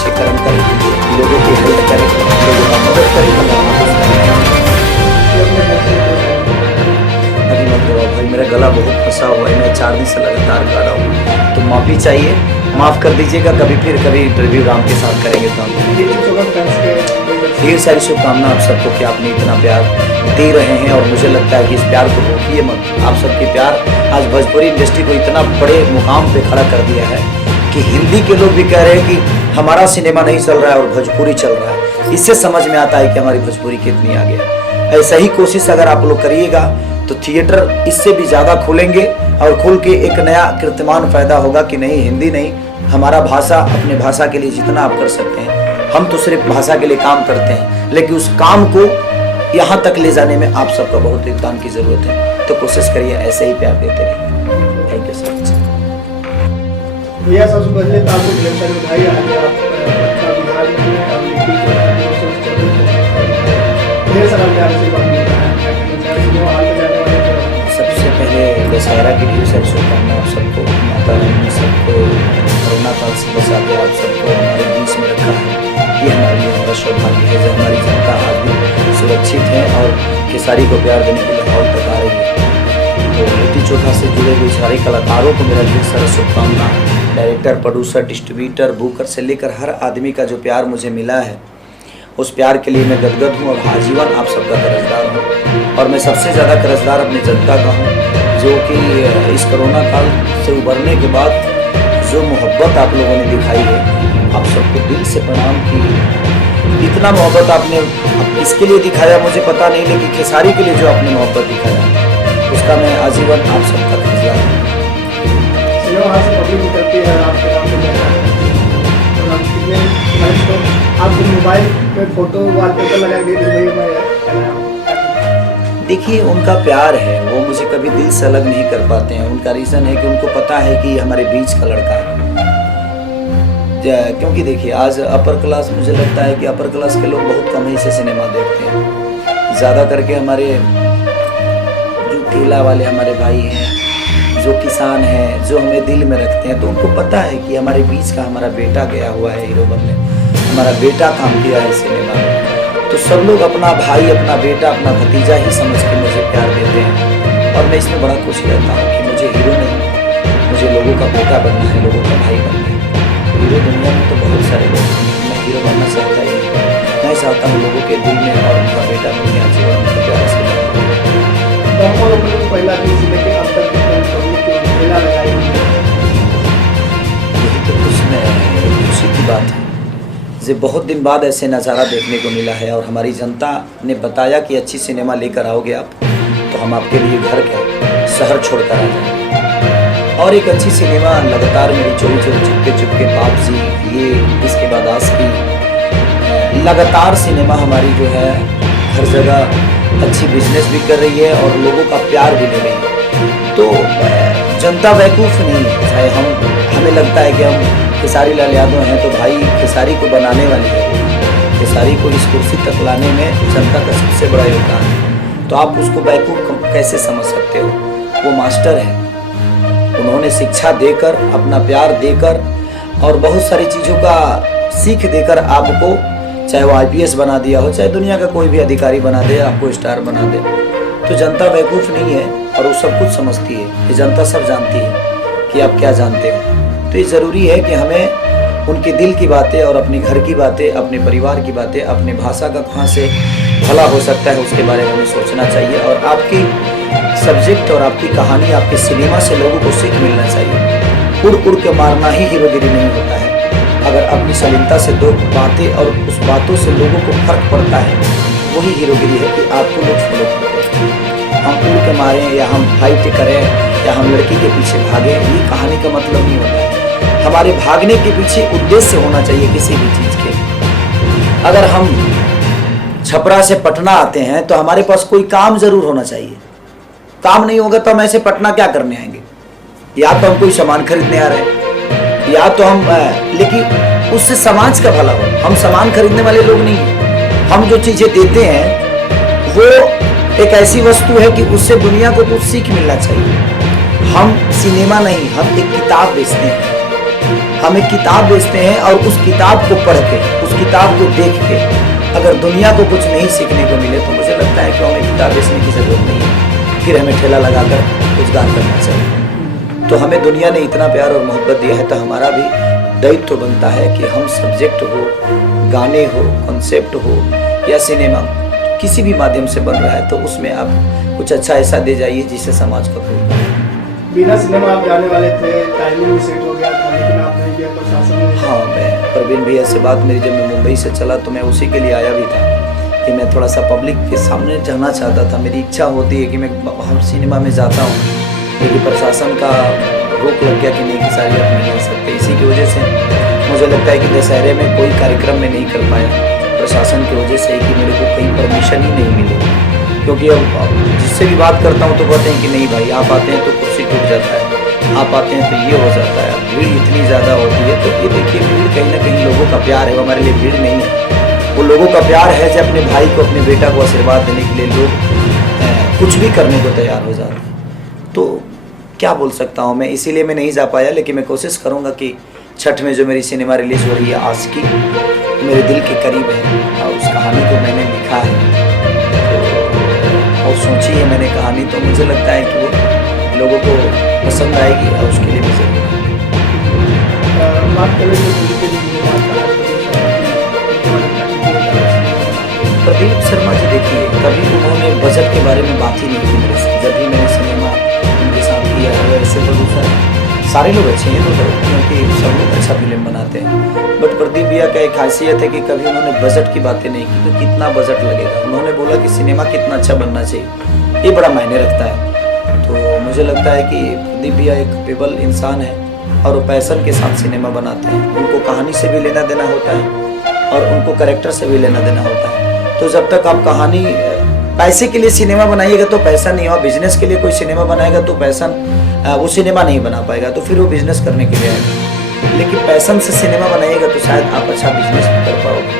अच्छे कर्म करें, लोगों की हेल्प करें, लोगों का मदद करें। अभी मत करो भाई, मेरा गला बहुत फंसा हुआ है, मैं 4 दिन से लगातार गा रहा हूँ, तो माफ़ी चाहिए, माफ़ कर दीजिएगा। कभी इंटरव्यू राम के साथ करेंगे तो हम ढेर सारी शुभकामना आप सबको कि आपने इतना प्यार दे रहे हैं, और मुझे लगता है कि इस प्यार को रोकिए मत। आप सबके प्यार आज भोजपुरी इंडस्ट्री को इतना बड़े मुकाम पे खड़ा कर दिया है कि हिंदी के लोग भी कह रहे हैं कि हमारा सिनेमा नहीं चल रहा है और भोजपुरी चल रहा है। इससे समझ में आता है कि हमारी भोजपुरी कितनी आगे है। ऐसा ही कोशिश अगर आप लोग करिएगा तो थिएटर इससे भी ज़्यादा खुलेंगे, और खुल के एक नया कीर्तिमान पैदा होगा कि नहीं, हिंदी नहीं, हमारा भाषा, अपने भाषा के लिए जितना आप कर सकते हैं। हम तो सिर्फ भाषा के लिए काम करते हैं, लेकिन उस काम को यहाँ तक ले जाने में आप सबका बहुत योगदान की जरूरत है। तो कोशिश करिए ऐसे ही प्यार देते रहिए। Thank you so much. भैया सबसे पहले तो आपको ढेर सारी बधाई। आज आप बिहार में और लिट्टी चोखा ढेर सारा प्यार से बात मिल रहा है। सबसे पहले दशहरा की ढेर सारी शुभकामनाएं आप सबको। माता रानी ने सबको कोरोना काल से बचा के आप सबको हमारे बीच में रखा है, ये हमारे लिए बड़ा सौभाग्य है। जो हमारी जनता आज भी सुरक्षित है और खेसारी को प्यार देने के लिए हॉल तक आ रही है। तो लिट्टी चोखा से जुड़े हुए सारे कलाकारों को मेरा ढेर सारा शुभकामना। डायरेक्टर, प्रोड्यूसर, डिस्ट्रीब्यूटर, बुकर से लेकर हर आदमी का जो प्यार मुझे मिला है, उस प्यार के लिए मैं गदगद हूँ और आजीवन आप सबका कर्जदार हूँ। और मैं सबसे ज़्यादा कर्जदार अपनी जनता का हूँ, जो कि इस कोरोना काल से उबरने के बाद जो मोहब्बत आप लोगों ने दिखाई है, आप सबको दिल से प्रणाम की। इतना मोहब्बत आपने इसके लिए दिखाया मुझे पता नहीं, लेकिन खेसारी के लिए जो आपने मोहब्बत दिखाया, उसका मैं आजीवन आप सबका कर्जदार हूँ। आपके मोबाइल पे फोटो वॉलपेपर लगा दिए। देखिए, उनका प्यार है, वो मुझे कभी दिल से अलग नहीं कर पाते हैं। उनका रीज़न है कि उनको पता है कि हमारे बीच का लड़का है। क्योंकि देखिए, आज अपर क्लास, मुझे लगता है कि अपर क्लास के लोग बहुत कम ही से सिनेमा देखते हैं। ज़्यादा करके हमारे जो ठेला वाले हमारे भाई हैं, जो किसान हैं, जो हमें दिल में रखते हैं, तो उनको पता है कि हमारे बीच का हमारा बेटा गया हुआ है हीरो बनने, हमारा बेटा काम किया है सिनेमा में। तो सब लोग अपना भाई, अपना बेटा, अपना भतीजा ही समझ के मुझे प्यार देते हैं, और मैं इसमें बड़ा खुश रहता हूँ कि मुझे हीरो नहीं, मुझे लोगों का बेटा बनना है, लोगों का भाई बनना है। हीरो दुनिया में तो बहुत सारे लोग हैं, मैं हीरो बनना चाहता ही नहीं। मैं चाहता हूँ लोगों के दिल में और उनका बेटा बन गया जीवन उनका प्यार से पहला दिन से लेकर अब तक मेला लगाई। यही तो खुशी की बात है। जे बहुत दिन बाद ऐसे नज़ारा देखने को मिला है, और हमारी जनता ने बताया कि अच्छी सिनेमा लेकर आओगे आप, तो हम आपके लिए घर के शहर छोड़कर आ जाएंगे। और एक अच्छी सिनेमा लगातार मेरी चोरी चोरी चुपके चुपके, बाप जी, ये, इसके बाद आस्की, लगातार सिनेमा हमारी जो है हर जगह अच्छी बिजनेस भी कर रही है और लोगों का प्यार भी ले रही है। तो जनता बेवकूफ़ नहीं है। चाहे हमें लगता है कि हम खेसारी लाल यादव हैं, तो भाई खेसारी को बनाने वाली है, खेसारी को इस कुर्सी तक लाने में जनता का सबसे बड़ा योगदान है। तो आप उसको बेवकूफ़ कैसे समझ सकते हो? वो मास्टर है, उन्होंने शिक्षा देकर, अपना प्यार देकर और बहुत सारी चीज़ों का सीख देकर आपको, चाहे वो IPS बना दिया हो, चाहे दुनिया का कोई भी अधिकारी बना दे, आपको स्टार बना दे। तो जनता बेवकूफ़ नहीं है और वो सब कुछ समझती है। ये जनता सब जानती है कि आप क्या जानते हो। तो ये ज़रूरी है कि हमें उनके दिल की बातें और अपने घर की बातें, अपने परिवार की बातें, अपने भाषा का कहाँ से भला हो सकता है, उसके बारे में हमें सोचना चाहिए। और आपकी सब्जेक्ट और आपकी कहानी, आपके सिनेमा से लोगों को सीख मिलना चाहिए। उड़ उड़ के मारना ही हीरोगिरी नहीं होता है। अगर अपनी शालीनता से दो बातें और उस बातों से लोगों को फर्क पड़ता है, वही हीरोगिरी है कि आपको लोग फॉलो करते हैं। हम उड़ के मारें या हम फाइट करें या हम लड़की के पीछे भागें, ये कहानी का मतलब नहीं होता है। हमारे भागने के पीछे उद्देश्य होना चाहिए किसी भी चीज़ के। अगर हम छपरा से पटना आते हैं तो हमारे पास कोई काम जरूर होना चाहिए। काम नहीं होगा तो हम ऐसे पटना क्या करने आएंगे? या तो हम कोई सामान खरीदने आ रहे हैं, या तो हम, लेकिन उससे समाज का भला हो। हम सामान खरीदने वाले लोग नहीं हैं। हम जो चीजें देते हैं वो एक ऐसी वस्तु है कि उससे दुनिया को कुछ सीख मिलना चाहिए। हम सिनेमा नहीं, हम एक किताब बेचते हैं। हम एक किताब बेचते हैं और उस किताब को पढ़ के, उस किताब को देख के अगर दुनिया को कुछ नहीं सीखने को मिले तो मुझे लगता है कि हमें किताब बेचने की ज़रूरत नहीं है, फिर हमें ठेला लगाकर रोजगार करना चाहिए। तो हमें दुनिया ने इतना प्यार और मोहब्बत दिया है तो हमारा भी दायित्व बनता है कि हम सब्जेक्ट हो, गाने हो, कॉन्सेप्ट हो या सिनेमा किसी भी माध्यम से बन रहा है तो उसमें आप कुछ अच्छा ऐसा दे जाइए जिससे समाज को कोई। बिना सिनेमा आप जाने वाले थे, टाइमिंग भी सेट हो गया था, लेकिन आप नहीं गए प्रशासन में। हाँ, मैं प्रवीण भैया से बात मेरी जब मैं मुंबई से चला तो मैं उसी के लिए आया भी था कि मैं थोड़ा सा पब्लिक के सामने जाना चाहता था। मेरी इच्छा होती है कि मैं हम सिनेमा में जाता हूँ, लेकिन प्रशासन का रोक लग गया कि नहीं कि सारी आप नहीं आ सकते। इसी की वजह से मुझे लगता है कि दशहरे में कोई कार्यक्रम में नहीं कर पाया प्रशासन की वजह से, कि मेरे को कहीं परमिशन ही नहीं मिली। क्योंकि अब जिससे भी बात करता हूँ तो कहते हैं कि नहीं भाई आप आते हैं तो कुर्सी टूट जाता है, आप आते हैं तो ये हो जाता है, भीड़ इतनी ज़्यादा होती है। तो ये देखिए भीड़ कहीं ना कहीं लोगों का प्यार है, वो हमारे लिए भीड़ नहीं है, वो लोगों का प्यार है जो अपने भाई को, अपने बेटा को आशीर्वाद देने के लिए लोग कुछ भी करने को तैयार हो जाते हैं। तो क्या बोल सकता हूँ मैं, इसीलिए मैं नहीं जा पाया। लेकिन मैं कोशिश करूँगा कि छठ में जो मेरी सिनेमा रिलीज़ हो रही है आशिकी, मेरे दिल के करीब है और उस कहानी को मैंने लिखा है और सोची है मैंने कहानी, तो मुझे लगता है कि वो लोगों को पसंद आएगी और उसके लिए भी ज़रूर। बात करें प्रदीप शर्मा जी, देखिए कभी उन्होंने बजट के बारे में बात ही नहीं की मेरे से। जब भी मैंने सिनेमा उनके साथ किया है वैसे तो दूसरा सारे लोग अच्छे हैं तो क्योंकि सब लोग अच्छा फिल्म बनाते हैं, बट प्रदीप भैया का एक खासियत है कि कभी उन्होंने बजट की बातें नहीं की कि कितना बजट लगेगा। उन्होंने बोला कि सिनेमा कितना अच्छा बनना चाहिए, ये बड़ा मायने रखता है। तो मुझे लगता है कि प्रदीप भैया एक केपेबल इंसान है और वो पैशन के साथ सिनेमा बनाते हैं। उनको कहानी से भी लेना देना होता है और उनको कैरेक्टर से भी लेना देना होता है। तो जब तक आप कहानी पैसे के लिए सिनेमा बनाइएगा तो पैसा नहीं, और बिजनेस के लिए कोई सिनेमा बनाएगा तो पैसा वो सिनेमा नहीं बना पाएगा, तो फिर वो बिजनेस करने के लिए आएगा। लेकिन पैशन से सिनेमा बनाइएगा तो शायद आप अच्छा बिजनेस कर पाओगे।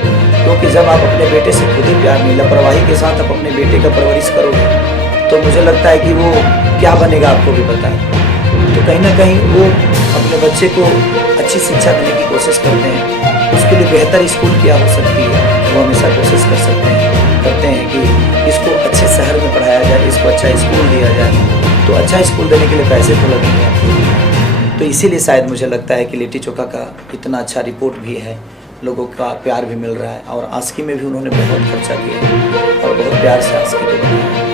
क्योंकि जब आप अपने बेटे से खुद ही प्यार नहीं, लापरवाही के साथ आप अपने बेटे का परवरिश करोगे तो मुझे लगता है कि वो क्या बनेगा आपको भी पता है। तो कहीं ना कहीं वो अपने बच्चे को अच्छी शिक्षा देने की कोशिश करते हैं, उसके लिए बेहतर स्कूल क्या हो सकती है वो हमेशा कोशिश करते हैं कि इसको अच्छे शहर में पढ़ाया जाए, इसको अच्छा स्कूल दिया जाए। तो अच्छा स्कूल देने के लिए पैसे तो लगेंगे आपको। तो इसीलिए शायद मुझे लगता है कि लिट्टी चोखा का इतना अच्छा रिपोर्ट भी है, लोगों का प्यार भी मिल रहा है, और आशिकी में भी उन्होंने बहुत खर्चा किया है और बहुत प्यार से आशिकी को बनाया।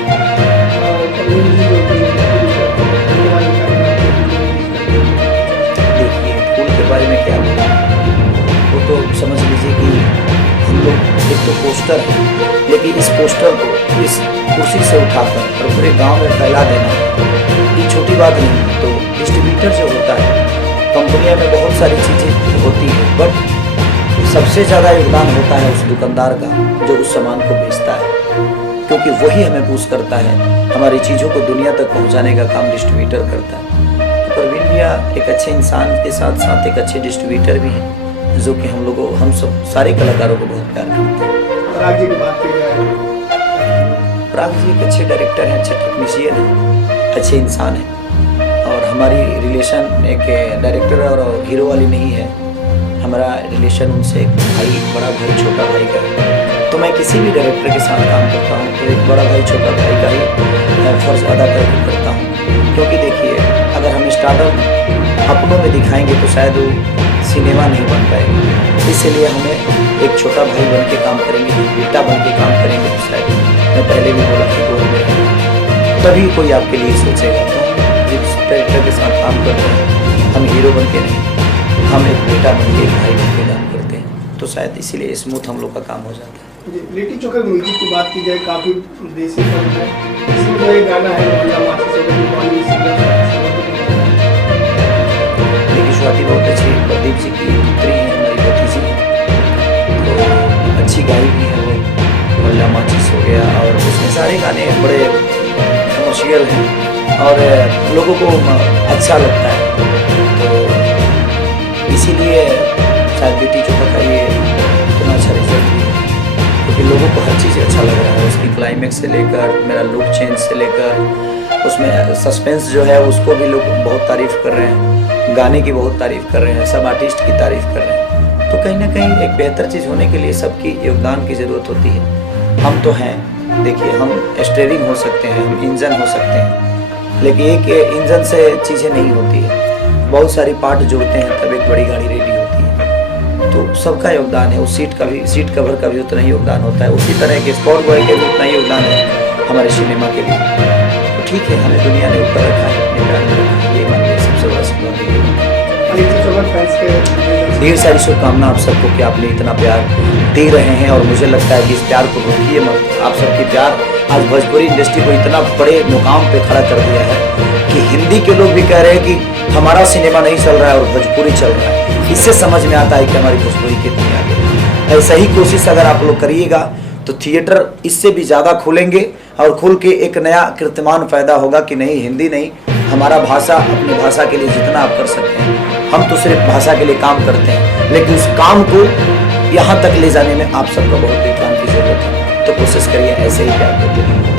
देखिए फूल के बारे में क्या बोलूं, वो तो समझ लीजिए कि हम लोग एक तो पोस्टर है, लेकिन इस पोस्टर को इस कुर्सी से उठाकर और पूरे गांव में फैला देना ये छोटी बात नहीं है। तो डिस्ट्रीब्यूटर जो होता है, कंपनियों में बहुत सारी चीज़ें होती है, बट सबसे ज़्यादा योगदान होता है उस दुकानदार का जो उस सामान को बेचता है, क्योंकि वही हमें पुश करता है, हमारी चीज़ों को दुनिया तक पहुंचाने का काम डिस्ट्रीब्यूटर करता है। तो प्रवीण भैया एक अच्छे इंसान के साथ साथ एक अच्छे डिस्ट्रीब्यूटर भी हैं, जो कि हम सब सारे कलाकारों को बहुत प्यार करते हैं। पराग जी की बात की जाए, पराग जी एक अच्छे डायरेक्टर हैं, अच्छे टेक्नीशियन हैं, अच्छे इंसान हैं, और हमारी रिलेशन एक डायरेक्टर और हीरो वाली नहीं है। हमारा रिलेशन उनसे एक भाई, बड़ा भाई छोटा भाई का है। तो मैं किसी भी डायरेक्टर के साथ काम करता हूँ तो एक बड़ा भाई छोटा भाई का ही फर्ज अदा करके करता हूँ। क्योंकि देखिए अगर हम स्टार्टअप अपनों में दिखाएंगे तो शायद वो सिनेमा नहीं बन पाएगी, इसलिए हमें एक छोटा भाई बन के काम करेंगे, बेटा बन के काम करेंगे तो शायद, मैं पहले भी बोला कि गोल में तभी कोई आपके लिए सोचेगा। तो जिस डायरेक्टर के साथ काम करते हैं हम हीरो बन के नहीं, हम एक बेटा बन के, एक भाई बन के काम करते हैं, तो शायद इसीलिए स्मूथ हम लोग का काम हो जाता है। लिट्टी चोखा म्यूजिक की बात की जाए, काफ़ी देसी फिल्म है, इसमें जो ये गाना है मोहल्ला माची से स्वाति बहुत अच्छी, प्रदीप जी की पुत्री है, हमारी भतीजी है, तो अच्छी गाई भी है वो, मोहल्ला माचिस हो गया, और उसमें सारे गाने बड़े कमर्शियल हैं और लोगों को अच्छा लगता है। तो इसीलिए शायद लिट्टी चोखा का ये इतना अच्छा रिजल्ट भी है, क्योंकि लोगों को हर चीज़ अच्छा लग रहा है, उसकी क्लाइमेक्स से लेकर मेरा लुक चेंज से लेकर उसमें सस्पेंस जो है उसको भी लोग बहुत तारीफ़ कर रहे हैं, गाने की बहुत तारीफ़ कर रहे हैं, सब आर्टिस्ट की तारीफ़ कर रहे हैं। तो कहीं ना कहीं एक बेहतर चीज़ होने के लिए सबकी योगदान की ज़रूरत होती है। हम तो हैं, देखिए हम स्टीयरिंग हो सकते हैं, हम इंजन हो सकते हैं, लेकिन एक इंजन से चीज़ें नहीं होती है, बहुत सारी पार्ट जुड़ते हैं तब एक बड़ी गाड़ी रेडी होती है। तो सबका योगदान है, उस सीट कवर का भी उतना ही योगदान होता है, उसी तरह के स्पॉट बॉय के भी उतना ही योगदान है हमारे सिनेमा के लिए। तो ठीक है, हमें दुनिया ने ऊपर रखा है, अपने प्यार में रखा है, ये मानिए सबसे बड़ा सौभाग्य है। ढेर सारी शुभकामना आप सबको कि आपने इतना प्यार दे रहे हैं, और मुझे लगता है कि इस प्यार को रोकिए मत। आप सबकी प्यार आज भोजपुरी इंडस्ट्री को इतना बड़े मुकाम पे खड़ा कर दिया है कि हिंदी के लोग भी कह रहे हैं कि हमारा सिनेमा नहीं चल रहा है और भोजपुरी चल रहा है। इससे समझ में आता है कि हमारी भोजपुरी कितनी आगे है। ऐसा ही कोशिश अगर आप लोग करिएगा तो थिएटर इससे भी ज़्यादा खुलेंगे, और खुल के एक नया कीर्तिमान पैदा होगा कि नहीं, हिंदी नहीं, हमारा भाषा, अपनी भाषा के लिए जितना आप कर सकते हैं। हम तो सिर्फ भाषा के लिए काम करते हैं, लेकिन उस काम को यहाँ तक ले जाने में आप सबका बहुत योगदान की जरूरत है। तो कोशिश करिए ऐसे ही प्यार करते रहिए।